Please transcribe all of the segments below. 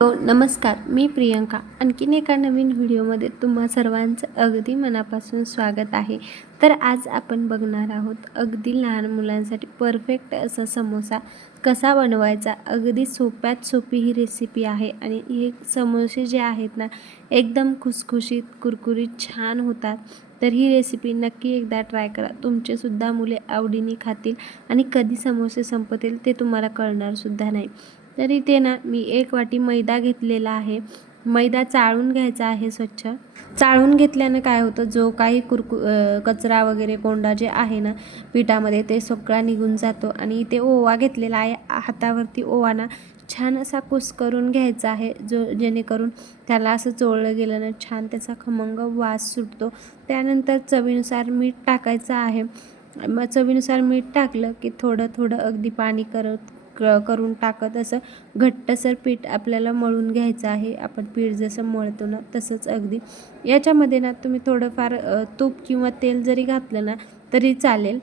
हो नमस्कार. मी प्रियंका. आणखीन एका नवीन व्हिडिओमध्ये तुम्हा सर्वांचं अगदी मनापासून स्वागत आहे. तर आज आपण बघणार आहोत अगदी लहान मुलांसाठी परफेक्ट असा समोसा कसा बनवायचा? अगदी सोप्यात सोपी ही रेसिपी आहे आणि हे समोसे जे आहेत ना एकदम खुसखुशीत कुरकुरीत छान होतात. तर ही रेसिपी नक्की एकदा ट्राय करा. तुमचेसुद्धा मुले आवडीने खातील आणि कधी समोसे संपतील ते तुम्हाला कळणारसुद्धा नाही. तर इथे ना मी एक वाटी मैदा घेतलेला आहे. मैदा चाळून घ्यायचा आहे स्वच्छ. चाळून घेतल्यानं काय होतं जो काही कुरकु कचरा वगैरे कोंडा जे आहे ना पिठामध्ये ते सगळा निघून जातो. आणि इथे ओवा घेतलेला आहे हातावरती ओवा ना छान असा कुस करून घ्यायचा आहे जो जेणेकरून त्याला असं चोळलं गेलं ना छान त्याचा खमंग वास सुटतो. त्यानंतर चवीनुसार मीठ टाकायचं आहे. मग चवीनुसार मीठ टाकलं की थोडं थोडं अगदी पाणी करत क करून टाकत. असं घट्टसर पीठ आपल्याला मळून घ्यायचं आहे. आपण पीठ जसं मळतो ना तसंच अगदी. याच्यामध्ये ना तुम्ही थोडंफार तूप किंवा तेल जरी घातलं ना तरी चालेल.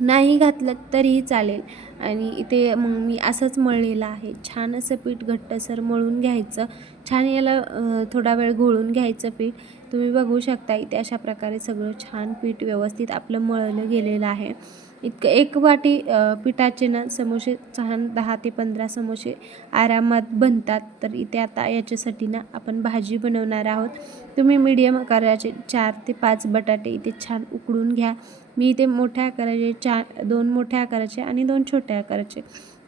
नाही घातलं तरीही चालेल. आणि इथे मग मी असंच मळलेलं आहे. छान असं पीठ घट्टसर मळून घ्यायचं. छान याला थोडा वेळ घोळून घ्यायचं पीठ. तुम्ही बघू शकता इथे अशा प्रकारे सगळं छान पीठ व्यवस्थित आपलं मळलं गेलेलं आहे. इतकं एक वाटी पिठाचे ना समोसे छान दहा ते पंधरा समोसे आरामात बनतात. तर इथे आता याच्यासाठी ना आपण भाजी बनवणार आहोत. तुम्ही मीडियम आकाराचे चार ते पाच बटाटे इथे छान उकडून घ्या. मी इथे मोठ्या आकाराचे चार दोन मोठ्या आकाराचे आणि दोन छोट्या आकाराचे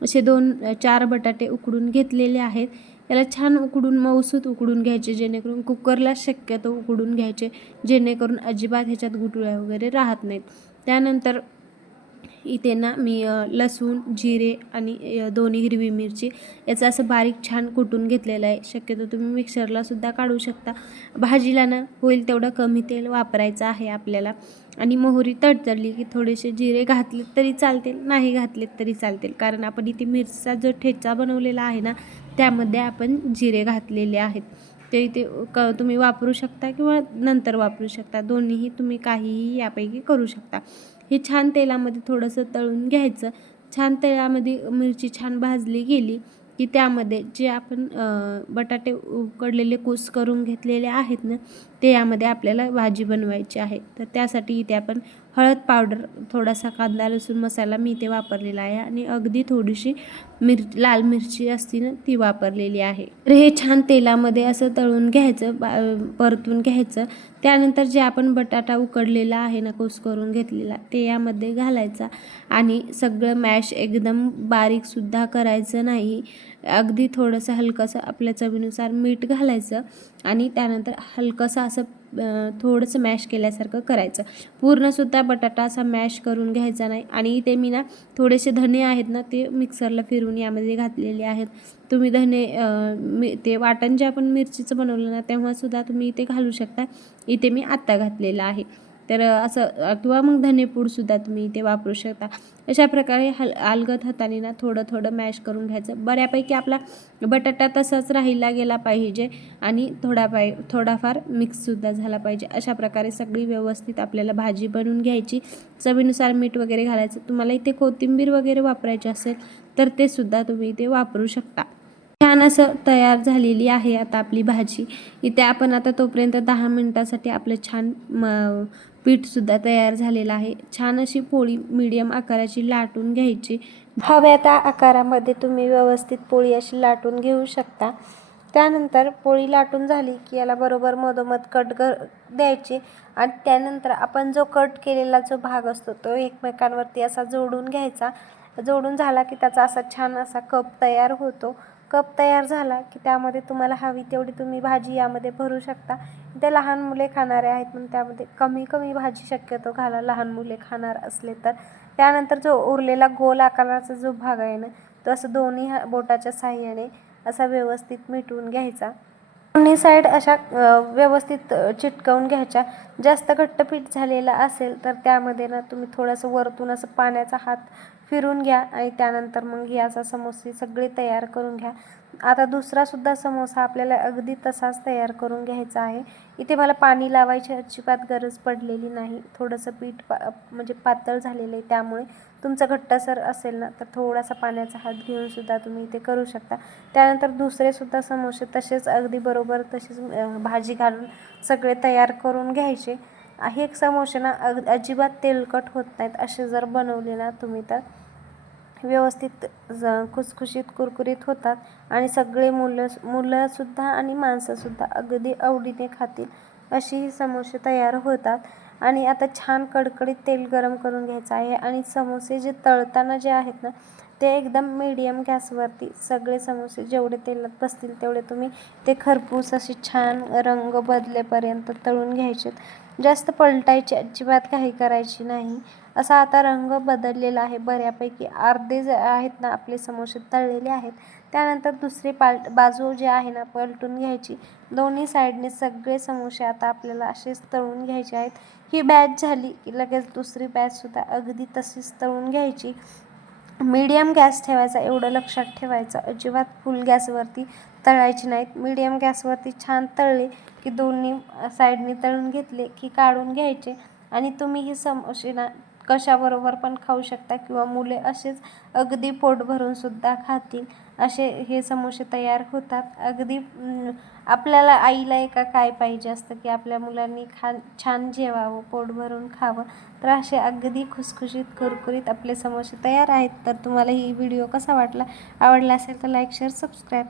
असे दोन चार बटाटे उकडून घेतलेले आहेत. याला छान उकडून मऊसूत उकडून घ्यायचे जेणेकरून कुकरला शक्यतो उकडून घ्यायचे जेणेकरून अजिबात ह्याच्यात गुटुळ्या वगैरे राहत नाहीत. त्यानंतर इथे ना मी लसूण जिरे आणि दोन्ही हिरवी मिरची याचं असं बारीक छान कुटून घेतलेलं आहे. शक्यतो तुम्ही मिक्सरला सुद्धा काढू शकता. भाजीला ना होईल तेवढं कमी तेल वापरायचं आहे आपल्याला. आणि मोहरी तडतडली की थोडेसे जिरे घातले तरी चालतील नाही घातलेत तरी चालतील. कारण आपण इथे मिरचीचा जो ठेचा बनवलेला आहे ना त्यामध्ये आपण जिरे घातलेले आहेत. ते इथे क तुम्ही वापरू शकता किंवा नंतर वापरू शकता. दोन्हीही तुम्ही काहीही यापैकी करू शकता. हे छान तेलामध्ये थोडंसं तळून घ्यायचं. छान तेलामध्ये मिरची छान भाजली गेली की त्यामध्ये जे आपण बटाटे उकडलेले कूस करून घेतलेले आहेत ना ते यामध्ये आपल्याला भाजी बनवायची आहे. तर त्यासाठी इथे आपण हळद पावडर थोडासा कांदा लसूण मसाला मी इथे वापरलेला आहे आणि अगदी थोडीशी मिर लाल मिरची असती ना ती वापरलेली आहे. तर हे छान तेलामध्ये असं तळून घ्यायचं बा परतून घ्यायचं. त्यानंतर जे आपण बटाटा उकडलेला आहे ना कोस करून घेतलेला ते यामध्ये घालायचा. आणि सगळं मॅश एकदम बारीकसुद्धा करायचं नाही. अगदी थोडंसं हलकंसं आपल्या चवीनुसार मीठ घालायचं आणि त्यानंतर हलकंसं असं थोडंसं मॅश केल्यासारखं करायचं. पूर्णसुद्धा बटाटा असा मॅश करून घ्यायचा नाही आणि इथे मी ना थोडेसे धने आहेत ना ते मिक्सरला फिरून यामध्ये घातलेले आहेत. तुम्ही धने मी ते वाटण जे आपण मिरचीचं बनवलं ना तेव्हासुद्धा तुम्ही इथे घालू शकता. इथे मी आत्ता घातलेलं आहे. तर असं किंवा मग धनेपूडसुद्धा तुम्ही इथे वापरू शकता. अशा प्रकारे हल अलगद हाताने ना थोडं थोडं मॅश करून घ्यायचं. बऱ्यापैकी आपला बटाटा तसाच राहिला गेला पाहिजे आणि थोडा पाय थोडाफार मिक्ससुद्धा झाला पाहिजे. अशा प्रकारे सगळी व्यवस्थित आपल्याला भाजी बनवून घ्यायची. चवीनुसार मीठ वगैरे घालायचं. तुम्हाला इथे कोथिंबीर वगैरे वापरायची असेल तर ते सुद्धा तुम्ही इथे वापरू शकता. छान असं तयार झालेली आहे आता आपली भाजी. इथे आपण आता तोपर्यंत दहा मिनटासाठी आपलं छान म पीठसुद्धा तयार झालेलं आहे. छान अशी पोळी मीडियम आकाराची लाटून घ्यायची. हव्या त्या आकारामध्ये तुम्ही व्यवस्थित पोळी अशी लाटून घेऊ शकता. त्यानंतर पोळी लाटून झाली की याला बरोबर मधोमध कट कर द्यायची. आणि त्यानंतर आपण जो कट केलेला जो भाग असतो तो एकमेकांवरती असा जोडून घ्यायचा. जोडून झाला की त्याचा असा छान असा कप तयार होतो. कप तयार झाला की त्यामध्ये तुम्हाला हवी तेवढी तुम्ही भाजी यामध्ये भरू शकता. ते लहान मुले खाणारे आहेत म्हणून त्यामध्ये कमी कमी भाजी शक्यतो घाला लहान मुले खाणार असले तर. त्यानंतर जो उरलेला गोल आकाराचा जो भाग आहे ना तो असं दोन्ही हा- बोटाच्या साह्याने असा व्यवस्थित मिटवून घ्यायचा. दोन्ही साईड अशा व्यवस्थित चिटकवून घ्यायच्या. जास्त घट्ट पीठ झालेला असेल तर त्यामध्ये ना तुम्ही थोडंसं वरतून असं पाण्याचा हात फिरून घ्या आणि त्यानंतर मग याचा समोसे सगळे तयार करून घ्या. आता दुसरासुद्धा समोसा आपल्याला अगदी तसाच तयार करून घ्यायचा आहे. इथे मला पाणी लावायची अजिबात गरज पडलेली नाही. थोडंसं पीठ पा म्हणजे पातळ झालेलं आहे त्यामुळे. तुमचं घट्टसर असेल ना तर थोडासा पाण्याचा हात घेऊनसुद्धा तुम्ही इथे करू शकता. त्यानंतर दुसरेसुद्धा समोसे तसेच अगदी बरोबर तसेच भाजी घालून सगळे तयार करून घ्यायचे. हे समोसे ना अग अजिबात तेलकट होत नाहीत. असे जर बनवले ना तुम्ही तर. व्यवस्थित ज खुसखुशीत कुरकुरीत होतात. आणि सगळे मुलं मुलंसुद्धा आणि माणसंसुद्धा अगदी आवडीने खातील अशी ही समोसे तयार होतात. आणि आता छान कडकडीत तेल गरम करून घ्यायचं आहे आणि समोसे जे तळताना जे आहेत ना ते एकदम मीडियम गॅसवरती सगळे समोसे जेवढे तेलात बसतील तेवढे तुम्ही ते खरपूस असे छान रंग बदलेपर्यंत तळून घ्यायचेत. जास्त पलटायची अजिबात काही करायची नाही. असा आता रंग बदललेला आहे. बऱ्यापैकी अर्धे जे आहेत ना आपले समोसे तळलेले आहेत. त्यानंतर दुसरी पाल बाजू जी आहे ना पलटून घ्यायची. दोन्ही साईडने सगळे समोसे आता आपल्याला असेच तळून घ्यायचे आहेत. ही बॅच झाली की लगेच दुसरी बॅचसुद्धा अगदी तशीच तळून घ्यायची. मीडियम गॅस ठेवायचा एवढं लक्षात ठेवायचं. अजिबात फुल गॅसवरती तळायची नाहीत. मीडियम गॅसवरती छान तळले की दोन्ही साईडने तळून घेतले की काढून घ्यायचे. आणि तुम्ही हे समोसे ना कशाबरोबर पण खाऊ शकता किंवा मुले असेच अगदी पोट भरून सुद्धा खातील. असे हे समोसे तयार होतात. अगदी आपल्याला आईला एका काय पाहिजे असतं की आपल्या मुलांनी खा छान जेवावं पोट भरून खावं. तर असे अगदी खुसखुशीत कुरकुरीत आपले समोसे तयार आहेत. तर तुम्हाला ही व्हिडिओ कसा वाटला? आवडला असेल तर लाईक शेअर सबस्क्राईब.